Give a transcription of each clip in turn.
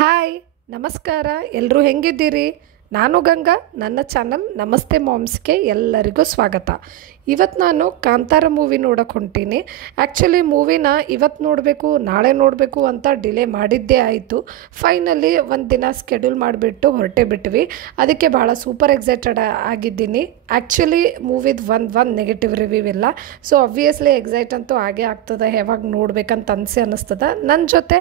Hi ನಮಸ್ಕಾರ ಎಲ್ಲರೂ ಹೆಂಗಿದ್ದೀರಿ? ನಾನು ಗಂಗಾ. ನನ್ನ ಚಾನಲ್ ನಮಸ್ತೆ ಮಾಮ್ಸ್ಗೆ ಎಲ್ಲರಿಗೂ ಸ್ವಾಗತ. ಇವತ್ತು ನಾನು ಕಾಂತಾರ ಮೂವಿ ನೋಡೋಕೆ ಹೊಂಟೀನಿ. ಆ್ಯಕ್ಚುಲಿ ಮೂವಿನ ಇವತ್ತು ನೋಡಬೇಕು ನಾಳೆ ನೋಡಬೇಕು ಅಂತ ಡಿಲೇ ಮಾಡಿದ್ದೇ ಆಯಿತು. ಫೈನಲಿ ಒಂದು ದಿನ ಸ್ಕೆಡ್ಯೂಲ್ ಮಾಡಿಬಿಟ್ಟು ಹೊರಟೇ ಬಿಟ್ವಿ. ಅದಕ್ಕೆ ಭಾಳ ಸೂಪರ್ ಎಕ್ಸೈಟೆಡ್ ಆಗಿದ್ದೀನಿ. ಆ್ಯಕ್ಚುಲಿ ಮೂವಿದು ಒಂದು ನೆಗೆಟಿವ್ ರಿವ್ಯೂ ಇಲ್ಲ. ಸೊ ಆಬ್ವಿಯಸ್ಲಿ ಎಕ್ಸೈಟ್ ಅಂತೂ ಆಗೇ ಆಗ್ತದೆ, ಯಾವಾಗ ನೋಡ್ಬೇಕಂತ ಅನ್ನಿಸ್ತದೆ. ನನ್ನ ಜೊತೆ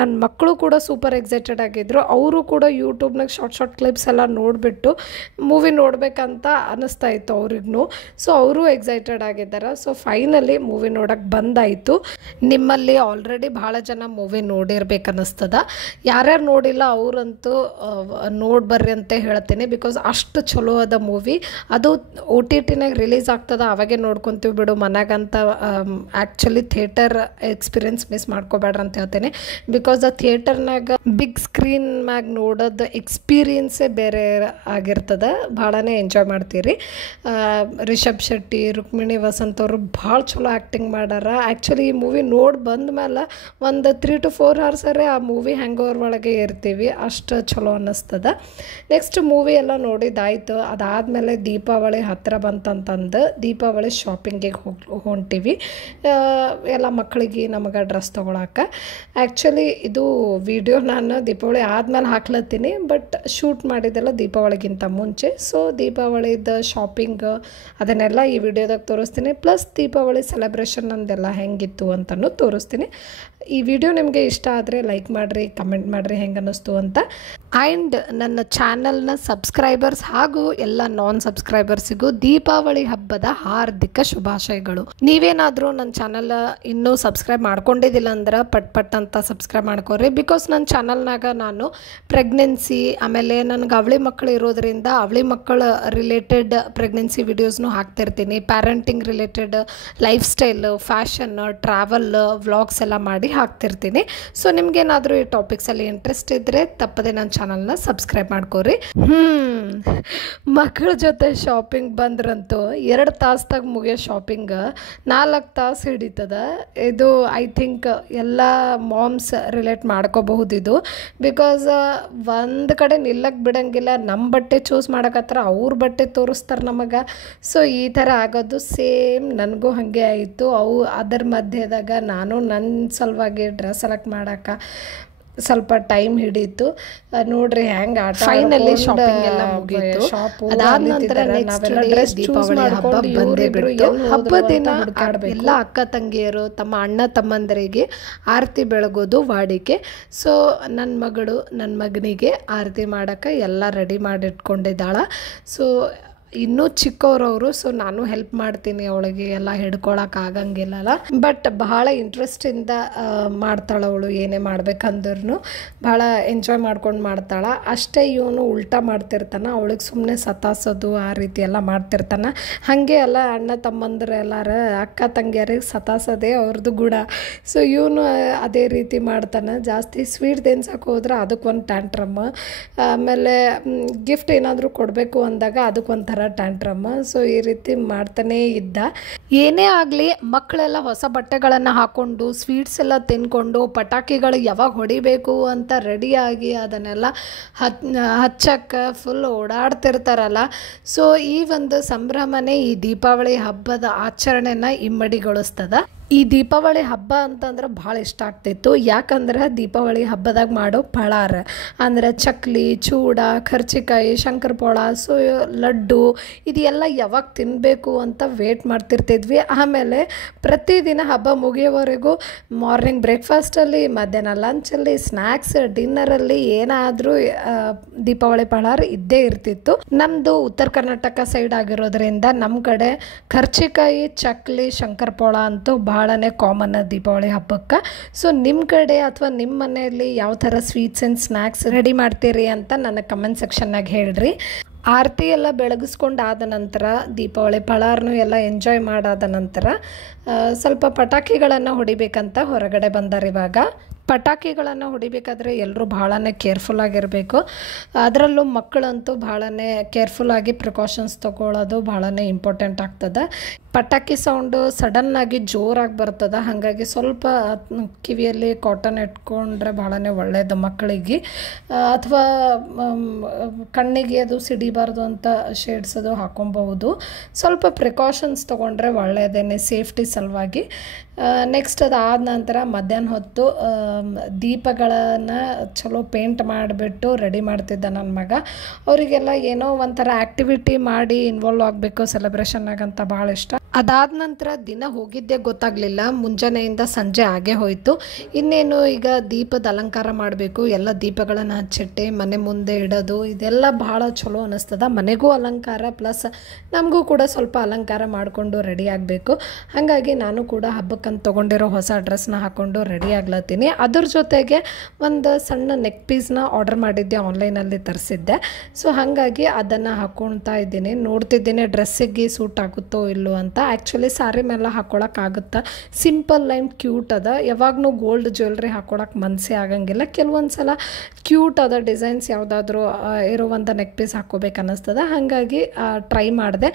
ನನ್ನ ಮಕ್ಕಳು ಕೂಡ ಸೂಪರ್ ಎಕ್ಸೈಟೆಡ್ ಆಗಿದ್ದರು. ಅವರು ಕೂಡ ಯೂಟ್ಯೂಬ್ನಾಗ ಶಾರ್ಟ್ ಕ್ಲಿಪ್ಸ್ ಎಲ್ಲ ನೋಡಿಬಿಟ್ಟು ಮೂವಿ ನೋಡಬೇಕಂತ ಅನ್ನಿಸ್ತಾ ಇತ್ತು ಅವ್ರಿಗೂ. ಸೊ ಅವರು ಎಕ್ಸೈಟೆಡ್ ಆಗಿದ್ದಾರೆ. ಸೊ ಫೈನಲಿ ಮೂವಿ ನೋಡೋಕ್ಕೆ ಬಂದಾಯಿತು. ನಿಮ್ಮಲ್ಲಿ ಆಲ್ರೆಡಿ ಭಾಳ ಜನ ಮೂವಿ ನೋಡಿರ್ಬೇಕನ್ನಿಸ್ತದ. ಯಾರ್ಯಾರು ನೋಡಿಲ್ಲ ಅವರಂತೂ ನೋಡಿ ಬರ್ರಿ ಅಂತ ಹೇಳ್ತೀನಿ. ಬಿಕಾಸ್ ಅಷ್ಟು ಚಲೋ ಅದ ಮೂವಿ. ಅದು OTTನಾಗ ರಿಲೀಸ್ ಆಗ್ತದೆ, ಅವಾಗೆ ನೋಡ್ಕೊತೀವಿ ಬಿಡು ಮನೆಗಂತ. ಆ್ಯಕ್ಚುಲಿ ಥಿಯೇಟರ್ ಎಕ್ಸ್ಪೀರಿಯನ್ಸ್ ಮಿಸ್ ಮಾಡ್ಕೋಬೇಡ್ರಿ ಅಂತ ಹೇಳ್ತೀನಿ. ಬಿಕಾಸ್ ಆ ಥಿಯೇಟರ್ನಾಗ ಬಿಗ್ ಸ್ಕ್ರೀನ್ ಮ್ಯಾಗ ನೋಡೋದು ಎಕ್ಸ್ಪೀರಿಯನ್ಸೇ ಬೇರೆ ಆಗಿರ್ತದೆ. ಭಾಳನೇ ಎಂಜಾಯ್ ಮಾಡ್ತೀರಿ. ರಿಷಬ್ ಶೆಟ್ಟಿ, ರುಕ್ಮಿಣಿ ವಸಂತ್ ಅವರು ಭಾಳ ಚಲೋ ಆ್ಯಕ್ಟಿಂಗ್ ಮಾಡ್ಯಾರ. ಆ್ಯಕ್ಚುಲಿ ಈ ಮೂವಿ ನೋಡಿ ಬಂದ ಮೇಲೆ ಒಂದು 3 to 4 hours ಆ ಮೂವಿ ಹ್ಯಾಂಗ್ ಓವರ್ ಒಳಗೆ ಇರ್ತೀವಿ, ಅಷ್ಟು ಚಲೋ ಅನ್ನಿಸ್ತದೆ. ನೆಕ್ಸ್ಟ್ ಮೂವಿ ಎಲ್ಲ ನೋಡಿದ್ದಾಯಿತು. ಅದಾದಮೇಲೆ ದೀಪಾವಳಿ ಹತ್ತಿರ ಬಂತಂತಂದು ದೀಪಾವಳಿ ಶಾಪಿಂಗಿಗೆ ಹೊಂಟೀವಿ. ಎಲ್ಲ ಮಕ್ಕಳಿಗೆ ನಮಗೆ ಡ್ರೆಸ್ ತೊಗೊಳಕ್ಕೆ. ಆ್ಯಕ್ಚುಲಿ ಇದು ವಿಡಿಯೋ ನಾನು ದೀಪಾವಳಿ ಆದಮೇಲೆ ಹಾಕ್ಲತ್ತೀನಿ, ಬಟ್ ಶೂಟ್ ಮಾಡಿದ್ದೆಲ್ಲ ದೀಪಾವಳಿಗಿಂತ ಮುಂಚೆ. ಸೊ ದೀಪಾವಳಿದ ಶಾಪಿಂಗ್ ಅದನ್ನೆಲ್ಲ ಈ ವಿಡಿಯೋದಾಗ ತೋರಿಸ್ತೀನಿ. ಪ್ಲಸ್ ದೀಪಾವಳಿ ಸೆಲೆಬ್ರೇಷನ್ ಅಂದೆಲ್ಲ ಹೆಂಗಿತ್ತು ಅಂತಲೂ ತೋರಿಸ್ತೀನಿ. ಈ ವಿಡಿಯೋ ನಿಮಗೆ ಇಷ್ಟ ಆದರೆ ಲೈಕ್ ಮಾಡಿರಿ, ಕಮೆಂಟ್ ಮಾಡಿರಿ ಹೆಂಗೆ ಅನ್ನಿಸ್ತು ಅಂತ. ಆ್ಯಂಡ್ ನನ್ನ ಚಾನಲ್ನ ಸಬ್ಸ್ಕ್ರೈಬರ್ಸ್ ಹಾಗೂ ಎಲ್ಲ ನಾನ್ ಸಬ್ಸ್ಕ್ರೈಬರ್ಸಿಗೂ ದೀಪಾವಳಿ ಹಬ್ಬದ ಹಾರ್ದಿಕ ಶುಭಾಶಯಗಳು. ನೀವೇನಾದರೂ ನನ್ನ ಚಾನಲ್ ಇನ್ನೂ ಸಬ್ಸ್ಕ್ರೈಬ್ ಮಾಡ್ಕೊಂಡಿದ್ದಿಲ್ಲ ಅಂದ್ರೆ ಪಟ್ ಅಂತ ಸಬ್ಸ್ಕ್ರೈಬ್ ಮಾಡ್ಕೊರಿ. ಬಿಕಾಸ್ ನನ್ನ ಚಾನಲ್ನಾಗ ನಾನು ಪ್ರೆಗ್ನೆನ್ಸಿ, ಆಮೇಲೆ ನನಗೆ ಅವಳಿ ಮಕ್ಕಳು ಇರೋದ್ರಿಂದ ಅವಳಿ ಮಕ್ಕಳ ರಿಲೇಟೆಡ್ ಪ್ರೆಗ್ನೆನ್ಸಿ ವಿಡಿಯೋಸ್ನು ಹಾಕ್ತಿರ್ತೀನಿ. Parenting related, lifestyle, fashion, travel vlogs ಎಲ್ಲ ಮಾಡಿ ಹಾಕ್ತಿರ್ತೀನಿ. ಸೊ ನಿಮ್ಗೇನಾದರೂ ಈ ಟಾಪಿಕ್ಸಲ್ಲಿ ಇಂಟ್ರೆಸ್ಟ್ ಇದ್ದರೆ ತಪ್ಪದೆ ನನ್ನ ಚಾನಲ್ನ ಸಬ್ಸ್ಕ್ರೈಬ್ ಮಾಡ್ಕೋರಿ. ಮಕ್ಕಳ ಜೊತೆ ಶಾಪಿಂಗ್ ಬಂದ್ರಂತೂ 2 ತಾಸ್ದಾಗ ಮುಗಿಯೋ ಶಾಪಿಂಗ್ 4 ತಾಸು ಹಿಡಿತದ. ಇದು ಐ ಥಿಂಕ್ ಎಲ್ಲ ಮಾಮ್ಸ್ ರಿಲೇಟ್ ಮಾಡ್ಕೋಬಹುದು ಇದು. ಬಿಕಾಸ್ ಒಂದು ಕಡೆ ನಿಲ್ಲಕ್ಕೆ ಬಿಡಂಗಿಲ್ಲ. ನಮ್ಮ ಬಟ್ಟೆ ಚೂಸ್ ಮಾಡಕತ್ರ ಅವ್ರ ಬಟ್ಟೆ ತೋರಿಸ್ತಾರೆ ನಮಗೆ. ಸೊ ಈ ಥರ ಆಗೋದು ಸೇಮ್ ನನಗೂ ಹಾಗೆ ಆಯಿತು. ಅದರ ಮಧ್ಯದಾಗ ನಾನು ನನ್ನ ಸಲುವಾಗಿ ಡ್ರೆಸ್ ಸೆಲೆಕ್ಟ್ ಮಾಡೋಕೆ ಸ್ವಲ್ಪ ಟೈಮ್ ಹಿಡೀತು. ನೋಡ್ರಿ ಹೆಂಗೆ ಆಟ. ಫೈನಲಿ ಶಾಪಿಂಗ್ ಎಲ್ಲ ಮುಗೀತು. ಅದಾದ ನಂತರ ಡ್ರೆಸ್ ದೀಪಾವಳಿ ಹಬ್ಬ ಬಂದೇ ಬಿಟ್ಟು ಹಬ್ಬದ ದಿನ ಎಲ್ಲ ಅಕ್ಕ ತಂಗಿಯರು ತಮ್ಮ ಅಣ್ಣ ತಮ್ಮಂದರಿಗೆ ಆರತಿ ಬೆಳಗೋದು ವಾಡಿಕೆ. ಸೊ ನನ್ನ ಮಗನಿಗೆ ಆರತಿ ಮಾಡೋಕ್ಕೆ ಎಲ್ಲ ರೆಡಿ ಮಾಡಿಟ್ಕೊಂಡಿದ್ದಾಳ. ಸೊ ಇನ್ನೂ ಚಿಕ್ಕವ್ರವರು. ಸೊ ನಾನು ಹೆಲ್ಪ್ ಮಾಡ್ತೀನಿ ಅವಳಿಗೆ, ಎಲ್ಲ ಹಿಡ್ಕೊಳಕ್ಕೆ ಆಗಂಗಿಲ್ಲಲ್ಲ. ಬಟ್ ಭಾಳ ಇಂಟ್ರೆಸ್ಟಿಂದ ಮಾಡ್ತಾಳೆ ಅವಳು. ಏನೇ ಮಾಡ್ಬೇಕಂದ್ರೂ ಭಾಳ ಎಂಜಾಯ್ ಮಾಡ್ಕೊಂಡು ಮಾಡ್ತಾಳೆ. ಅಷ್ಟೇ ಇವನು ಉಲ್ಟಾ ಮಾಡ್ತಿರ್ತಾನೆ, ಅವಳಿಗೆ ಸುಮ್ಮನೆ ಸತಾಸೋದು ಆ ರೀತಿ ಎಲ್ಲ ಮಾಡ್ತಿರ್ತಾನೆ. ಹಾಗೆ ಎಲ್ಲ ಅಣ್ಣ ತಮ್ಮಂದ್ರೆ ಎಲ್ಲರ ಅಕ್ಕ ತಂಗಿಯರಿಗೆ ಸತಾಸೋದೇ ಅವ್ರದ್ದು ಗುಣ. ಸೊ ಇವನು ಅದೇ ರೀತಿ ಮಾಡ್ತಾನೆ. ಜಾಸ್ತಿ ಸ್ವೀಟ್ ತಿನ್ಸಕ್ಕೆ ಹೋದ್ರೆ ಅದಕ್ಕೊಂದು ಟ್ಯಾಂಟ್ರಮ್, ಆಮೇಲೆ ಗಿಫ್ಟ್ ಏನಾದರೂ ಕೊಡಬೇಕು ಅಂದಾಗ ಅದಕ್ಕೊಂಥರ ಟ್ಯಾಂಟ್ರಮ್. ಸೊ ಈ ರೀತಿ ಮಾಡ್ತಾನೇ ಇದ್ದ. ಏನೇ ಆಗಲಿ ಮಕ್ಕಳೆಲ್ಲ ಹೊಸ ಬಟ್ಟೆಗಳನ್ನು ಹಾಕ್ಕೊಂಡು ಸ್ವೀಟ್ಸ್ ಎಲ್ಲ ತಿನ್ಕೊಂಡು ಪಟಾಕಿಗಳು ಯಾವಾಗ ಹೊಡಿಬೇಕು ಅಂತ ರೆಡಿಯಾಗಿ ಅದನ್ನೆಲ್ಲ ಹಚ್ಚಕ್ಕೆ ಫುಲ್ ಓಡಾಡ್ತಿರ್ತಾರಲ್ಲ. ಸೊ ಈ ಒಂದು ಸಂಭ್ರಮನೇ ಈ ದೀಪಾವಳಿ ಹಬ್ಬದ ಆಚರಣೆನ ಇಮ್ಮಡಿಗೊಳಿಸ್ತದ. ಈ ದೀಪಾವಳಿ ಹಬ್ಬ ಅಂತಂದ್ರೆ ಭಾಳ ಇಷ್ಟ ಆಗ್ತಿತ್ತು. ಯಾಕಂದ್ರೆ ದೀಪಾವಳಿ ಹಬ್ಬದಾಗ ಮಾಡೋ ಫಳಾರ ಅಂದರೆ ಚಕ್ಲಿ, ಚೂಡ, ಕರ್ಚಿಕಾಯಿ, ಶಂಕರಪೋಳ, ಸೊ ಲಡ್ಡು ಇದೆಲ್ಲ ಯಾವಾಗ ತಿನ್ನಬೇಕು ಅಂತ ವೇಟ್ ಮಾಡ್ತಿರ್ತಿದ್ವಿ. ಆಮೇಲೆ ಪ್ರತಿದಿನ ಹಬ್ಬ ಮುಗಿಯೋವರೆಗೂ ಮಾರ್ನಿಂಗ್ ಬ್ರೇಕ್ಫಾಸ್ಟಲ್ಲಿ, ಮಧ್ಯಾಹ್ನ ಲಂಚಲ್ಲಿ, ಸ್ನ್ಯಾಕ್ಸ್, ಡಿನ್ನರಲ್ಲಿ ಏನಾದರೂ ದೀಪಾವಳಿ ಫಳಾರ ಇದ್ದೇ ಇರ್ತಿತ್ತು. ನಮ್ಮದು ಉತ್ತರ ಕರ್ನಾಟಕ ಸೈಡ್ ಆಗಿರೋದ್ರಿಂದ ನಮ್ಮ ಕಡೆ ಕರ್ಚಿಕಾಯಿ, ಚಕ್ಲಿ, ಶಂಕರಪೋಳ ಅಂತೂ ಭಾಳನೇ ಕಾಮನ್ ದೀಪಾವಳಿ ಹಬ್ಬಕ್ಕೆ. ಸೊ ನಿಮ್ಮ ಕಡೆ ಅಥವಾ ನಿಮ್ಮ ಮನೆಯಲ್ಲಿ ಯಾವ ಥರ ಸ್ವೀಟ್ಸ್ ಆ್ಯಂಡ್ ಸ್ನ್ಯಾಕ್ಸ್ ರೆಡಿ ಮಾಡ್ತೀರಿ ಅಂತ ನನ್ನ ಕಮೆಂಟ್ ಸೆಕ್ಷನ್ನಾಗ ಹೇಳ್ರಿ. ಆರತಿ ಎಲ್ಲ ಬೆಳಗಿಸ್ಕೊಂಡು ಆದ ನಂತರ ದೀಪಾವಳಿ ಫಳಾರನು ಎಲ್ಲ ಎಂಜಾಯ್ ಮಾಡಾದ ನಂತರ ಸ್ವಲ್ಪ ಪಟಾಕಿಗಳನ್ನು ಹೊಡಿಬೇಕಂತ ಹೊರಗಡೆ ಬಂದಾರ. ಇವಾಗ ಪಟಾಕಿಗಳನ್ನು ಹೊಡಿಬೇಕಾದ್ರೆ ಎಲ್ಲರೂ ಭಾಳನೇ ಕೇರ್ಫುಲ್ಲಾಗಿರಬೇಕು. ಅದರಲ್ಲೂ ಮಕ್ಕಳಂತೂ ಭಾಳನೇ ಕೇರ್ಫುಲ್ಲಾಗಿ ಪ್ರಿಕಾಷನ್ಸ್ ತೊಗೊಳ್ಳೋದು ಭಾಳನೇ ಇಂಪಾರ್ಟೆಂಟ್ ಆಗ್ತದೆ. ಪಟಾಕಿ ಸೌಂಡು ಸಡನ್ನಾಗಿ ಜೋರಾಗಿ ಬರ್ತದೆ, ಹಾಗಾಗಿ ಸ್ವಲ್ಪ ಕಿವಿಯಲ್ಲಿ ಕಾಟನ್ ಇಟ್ಕೊಂಡ್ರೆ ಭಾಳನೇ ಒಳ್ಳೆಯದು ಮಕ್ಕಳಿಗೆ. ಅಥವಾ ಕಣ್ಣಿಗೆ ಅದು ಸಿಡಿಬಾರ್ದು ಅಂತ ಶೇಡ್ಸ್ ಅದು ಹಾಕೊಬಹುದು. ಸ್ವಲ್ಪ ಪ್ರಿಕಾಷನ್ಸ್ ತೊಗೊಂಡ್ರೆ ಒಳ್ಳೆಯದೇನೆ ಸೇಫ್ಟಿ ಸಲುವಾಗಿ. ನೆಕ್ಸ್ಟ್ ಅದಾದ ನಂತರ ಮಧ್ಯಾಹ್ನ ಹೊತ್ತು ದೀಪಗಳನ್ನು ಚಲೋ ಪೇಂಟ್ ಮಾಡಿಬಿಟ್ಟು ರೆಡಿ ಮಾಡ್ತಿದ್ದ ನನ್ನ ಮಗ. ಅವರಿಗೆಲ್ಲ ಏನೋ ಒಂಥರ ಆ್ಯಕ್ಟಿವಿಟಿ ಮಾಡಿ ಇನ್ವಾಲ್ವ್ ಆಗಬೇಕು ಸೆಲೆಬ್ರೇಷನ್ನಾಗಂತ ಭಾಳ ಇಷ್ಟ. ಅದಾದ ನಂತರ ದಿನ ಹೋಗಿದ್ದೇ ಗೊತ್ತಾಗಲಿಲ್ಲ, ಮುಂಜಾನೆಯಿಂದ ಸಂಜೆ ಆಗೇ ಹೋಯಿತು. ಇನ್ನೇನು ಈಗ ದೀಪದ ಅಲಂಕಾರ ಮಾಡಬೇಕು, ಎಲ್ಲ ದೀಪಗಳನ್ನು ಹಚ್ಚಿಟ್ಟು ಮನೆ ಮುಂದೆ ಇಡೋದು, ಇದೆಲ್ಲ ಭಾಳ ಚಲೋ ಅನ್ನಿಸ್ತದ. ಮನೆಗೂ ಅಲಂಕಾರ ಪ್ಲಸ್ ನಮಗೂ ಕೂಡ ಸ್ವಲ್ಪ ಅಲಂಕಾರ ಮಾಡಿಕೊಂಡು ರೆಡಿ ಆಗಬೇಕು. ಹಾಗಾಗಿ ನಾನು ಕೂಡ ಹಬ್ಬಕ್ಕಂತ ತೊಗೊಂಡಿರೋ ಹೊಸ ಡ್ರೆಸ್ನ ಹಾಕ್ಕೊಂಡು ರೆಡಿ ಆಗ್ಲತ್ತೀನಿ. ಅದ್ರ ಜೊತೆಗೆ ಒಂದು ಸಣ್ಣ ನೆಕ್ ಪೀಸ್ನ ಆರ್ಡರ್ ಮಾಡಿದ್ದೆ, ಆನ್ಲೈನಲ್ಲಿ ತರಿಸಿದ್ದೆ. ಸೊ ಹಾಗಾಗಿ ಅದನ್ನು ಹಾಕ್ಕೊಳ್ತಾ ಇದ್ದೀನಿ, ನೋಡ್ತಿದ್ದೀನಿ ಡ್ರೆಸ್ಸಿಗೆ ಸೂಟ್ ಆಗುತ್ತೋ ಇಲ್ಲೋ ಅಂತ. ಆ್ಯಕ್ಚುಲಿ ಸ್ಯಾರಿ ಮೇಲೆ ಹಾಕ್ಕೊಳಕ್ಕಾಗುತ್ತಾ, ಸಿಂಪಲ್ ಆ್ಯಂಡ್ ಕ್ಯೂಟ್ ಅದ. ಯಾವಾಗೂ ಗೋಲ್ಡ್ ಜ್ಯುವೆಲ್ರಿ ಹಾಕ್ಕೊಳಕ್ಕೆ ಮನಸ್ಸೇ ಆಗಂಗಿಲ್ಲ. ಕೆಲವೊಂದು ಸಲ ಕ್ಯೂಟ್ ಅದ ಡಿಸೈನ್ಸ್ ಯಾವುದಾದ್ರೂ ಇರೋ ಒಂದು ನೆಕ್ ಪೀಸ್ ಹಾಕ್ಕೋಬೇಕು ಅನ್ನಿಸ್ತದೆ. ಹಾಗಾಗಿ ಟ್ರೈ ಮಾಡಿದೆ.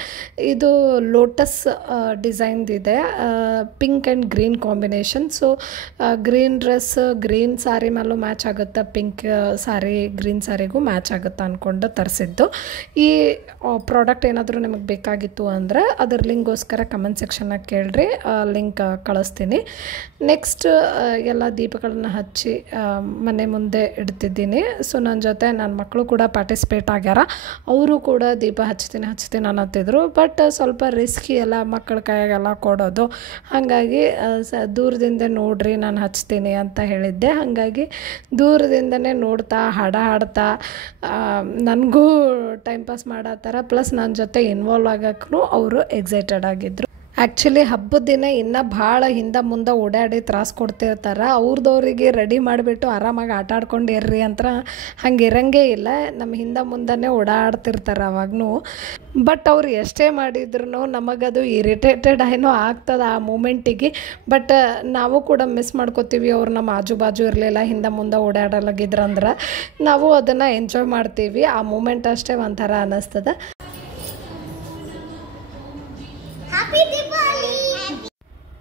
ಇದು ಲೋಟಸ್ ಡಿಸೈನ್ದಿದೆ, pink and green combination. So green dress green sari ಮೇಲೂ ಮ್ಯಾಚ್ ಆಗುತ್ತೆ, ಪಿಂಕ್ ಸ್ಯಾರಿ ಗ್ರೀನ್ ಸ್ಯಾರಿಗೂ ಮ್ಯಾಚ್ ಆಗುತ್ತೆ ಅಂದ್ಕೊಂಡು ತರಿಸಿದ್ದು. ಈ ಪ್ರಾಡಕ್ಟ್ ಏನಾದರೂ ನಿಮಗೆ ಬೇಕಾಗಿತ್ತು ಅಂದರೆ ಅದ್ರ ಲಿಂಕ್ಗೋಸ್ಕರ ಕಮೆಂಟ್ ಸೆಕ್ಷನ್ನಾಗ ಕೇಳ್ರಿ, ಲಿಂಕ್ ಕಳಿಸ್ತೀನಿ. ನೆಕ್ಸ್ಟ್ ಎಲ್ಲ ದೀಪಗಳನ್ನು ಹಚ್ಚಿ ಮನೆ ಮುಂದೆ ಇಡ್ತಿದ್ದೀನಿ. ಸೊ ನನ್ನ ಜೊತೆ ನನ್ನ ಮಕ್ಕಳು ಕೂಡ ಪಾರ್ಟಿಸಿಪೇಟ್ ಆಗ್ಯಾರ. ಅವರು ಕೂಡ ದೀಪ ಹಚ್ತೀನಿ ಅನ್ನತ್ತಿದ್ರು. ಬಟ್ ಸ್ವಲ್ಪ ರಿಸ್ಕಿ ಎಲ್ಲ ಮಕ್ಕಳ ಕೈಯಾಗೆಲ್ಲ ಕೊಡೋದು, ಹಾಗಾಗಿ ದೂರದಿಂದ ನೋಡ್ರಿ ನಾನು ಹಚ್ತೀನಿ ಅಂತ ಹೇಳಿದ್ದೆ. ಹಾಗಾಗಿ ದೂರದಿಂದನೇ ನೋಡ್ತಾ ಹಾಡ್ತಾ ನನಗೂ ಟೈಮ್ ಪಾಸ್ ಮಾಡತ್ತಾರ, ಪ್ಲಸ್ ನನ್ನ ಜೊತೆ ಇನ್ವಾಲ್ವ್ ಆಗೋಕ್ಕೂ ಅವರು ಎಕ್ಸೈಟೆಡ್ ಆಗಿದ್ದರು. ಆ್ಯಕ್ಚುಲಿ ಹಬ್ಬದ ದಿನ ಇನ್ನೂ ಭಾಳ ಹಿಂದೆ ಮುಂದೆ ಓಡಾಡಿ ತ್ರಾಸು ಕೊಡ್ತಿರ್ತಾರೆ. ಅವ್ರದವ್ರಿಗೆ ರೆಡಿ ಮಾಡಿಬಿಟ್ಟು ಆರಾಮಾಗಿ ಆಟ ಆಡ್ಕೊಂಡು ಇರ್ರಿ ಅಂತ ಹಂಗೆ ಇರೋಂಗೇ ಇಲ್ಲ. ನಮ್ಮ ಹಿಂದೆ ಮುಂದೆ ಓಡಾಡ್ತಿರ್ತಾರೆ ಅವಾಗೂ. ಬಟ್ ಅವ್ರು ಎಷ್ಟೇ ಮಾಡಿದ್ರು ನಮಗದು ಇರಿಟೇಟೆಡ್ ಏನೋ ಆಗ್ತದೆ ಆ ಮೂಮೆಂಟಿಗೆ. ಬಟ್ ನಾವು ಕೂಡ ಮಿಸ್ ಮಾಡ್ಕೋತೀವಿ, ಅವ್ರು ನಮ್ಮ ಆಜು ಬಾಜು ಇರಲಿಲ್ಲ, ಹಿಂದೆ ಮುಂದೆ ಓಡಾಡಲಾಗಿದ್ರಂದ್ರೆ ನಾವು ಅದನ್ನು ಎಂಜಾಯ್ ಮಾಡ್ತೀವಿ. ಆ ಮೂಮೆಂಟ್ ಅಷ್ಟೇ ಒಂಥರ ಅನ್ನಿಸ್ತದೆ.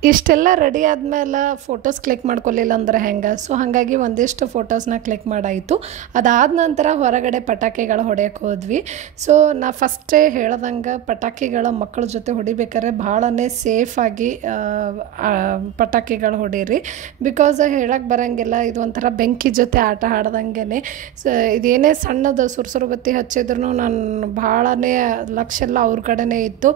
ಇಷ್ಟೆಲ್ಲ ರೆಡಿ ಆದಮೇಲೆ ಫೋಟೋಸ್ ಕ್ಲಿಕ್ ಮಾಡ್ಕೊಲಿಲ್ಲ ಅಂದ್ರೆ ಹೆಂಗೆ. ಸೊ ಹಾಗಾಗಿ ಒಂದಿಷ್ಟು ಫೋಟೋಸ್ನ ಕ್ಲಿಕ್ ಮಾಡಾಯಿತು. ಅದಾದ ನಂತರ ಹೊರಗಡೆ ಪಟಾಕಿಗಳು ಹೊಡೆಯೋಕೆ ಹೋದ್ವಿ. ಸೊ ನಾ ಫಸ್ಟೇ ಹೇಳ್ದಂಗೆ ಪಟಾಕಿಗಳ ಮಕ್ಕಳ ಜೊತೆ ಹೊಡಿಬೇಕಾದ್ರೆ ಭಾಳನೇ ಸೇಫಾಗಿ ಪಟಾಕಿಗಳು ಹೊಡೀರಿ. ಬಿಕಾಸ್ ಹೇಳಕ್ಕೆ ಬರೋಂಗಿಲ್ಲ, ಇದು ಒಂಥರ ಬೆಂಕಿ ಜೊತೆ ಆಟ ಆಡ್ದಂಗೆ. ಸೊ ಇದೇನೇ ಸಣ್ಣದು ಸುರ್ಸುರು ಬತ್ತಿ ಹಚ್ಚಿದ್ರು ನಾನು ಭಾಳನೇ ಲಕ್ಷ್ಯ ಎಲ್ಲ ಅವ್ರ ಕಡೆನೇ ಇತ್ತು,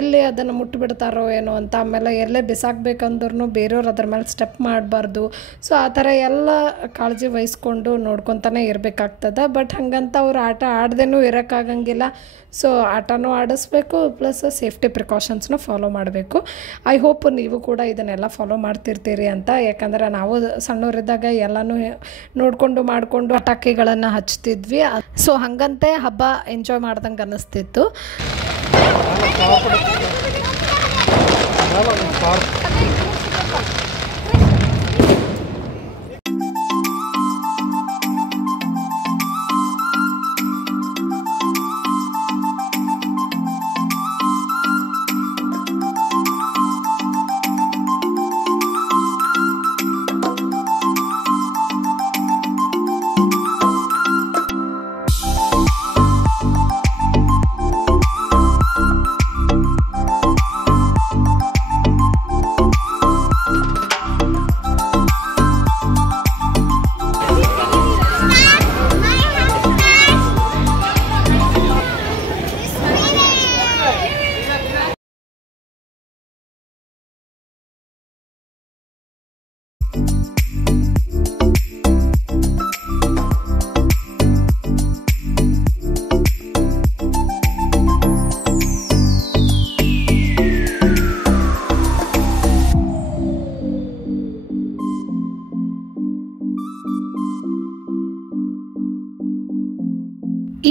ಎಲ್ಲಿ ಅದನ್ನು ಮುಟ್ಟಿಬಿಡ್ತಾರೋ ಏನೋ ಅಂತ. ಆಮೇಲೆ ಎಲ್ಲೇ ಬಿಸಾಕ್ಬೇಕಂದ್ರೂ ಬೇರೆಯವ್ರು ಅದ್ರ ಮೇಲೆ ಸ್ಟೆಪ್ ಮಾಡಬಾರ್ದು. ಸೊ ಆ ಥರ ಎಲ್ಲ ಕಾಳಜಿ ವಹಿಸ್ಕೊಂಡು ನೋಡ್ಕೊತಾನೆ ಇರಬೇಕಾಗ್ತದೆ. ಬಟ್ ಹಾಗಂತ ಅವ್ರು ಆಟ ಆಡ್ದೇನೂ ಇರೋಕ್ಕಾಗಂಗಿಲ್ಲ. ಸೊ ಆಟನೂ ಆಡಿಸ್ಬೇಕು, ಪ್ಲಸ್ ಸೇಫ್ಟಿ ಪ್ರಿಕಾಷನ್ಸ್ನೂ ಫಾಲೋ ಮಾಡಬೇಕು. ಐ ಹೋಪ್ ನೀವು ಕೂಡ ಇದನ್ನೆಲ್ಲ ಫಾಲೋ ಮಾಡ್ತಿರ್ತೀರಿ ಅಂತ. ಯಾಕಂದ್ರೆ ನಾವು ಸಣ್ಣವರಿದ್ದಾಗ ಎಲ್ಲನೂ ನೋಡಿಕೊಂಡು ಮಾಡಿಕೊಂಡು ಪಟಾಕಿಗಳನ್ನು ಹಚ್ತಿದ್ವಿ. ಸೊ ಹಾಗಂತೆ ಹಬ್ಬ ಎಂಜಾಯ್ ಮಾಡ್ದಂಗೆ ಅನ್ನಿಸ್ತಿತ್ತು.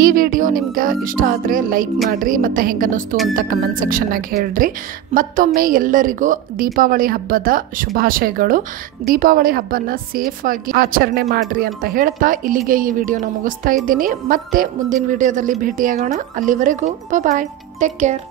ಈ ವಿಡಿಯೋ ನಿಮ್ಗೆ ಇಷ್ಟ ಆದರೆ ಲೈಕ್ ಮಾಡಿರಿ ಮತ್ತು ಹೆಂಗೆ ಅನ್ನಿಸ್ತು ಅಂತ ಕಮೆಂಟ್ ಸೆಕ್ಷನ್ನಾಗ ಹೇಳ್ರಿ. ಮತ್ತೊಮ್ಮೆ ಎಲ್ಲರಿಗೂ ದೀಪಾವಳಿ ಹಬ್ಬದ ಶುಭಾಶಯಗಳು. ದೀಪಾವಳಿ ಹಬ್ಬನ ಸೇಫಾಗಿ ಆಚರಣೆ ಮಾಡಿರಿ ಅಂತ ಹೇಳ್ತಾ ಇಲ್ಲಿಗೆ ಈ ವಿಡಿಯೋನ ಮುಗಿಸ್ತಾ ಇದ್ದೀನಿ. ಮತ್ತೆ ಮುಂದಿನ ವಿಡಿಯೋದಲ್ಲಿ ಭೇಟಿಯಾಗೋಣ. ಅಲ್ಲಿವರೆಗೂ ಬಾಯ್, ಟೇಕ್ ಕೇರ್.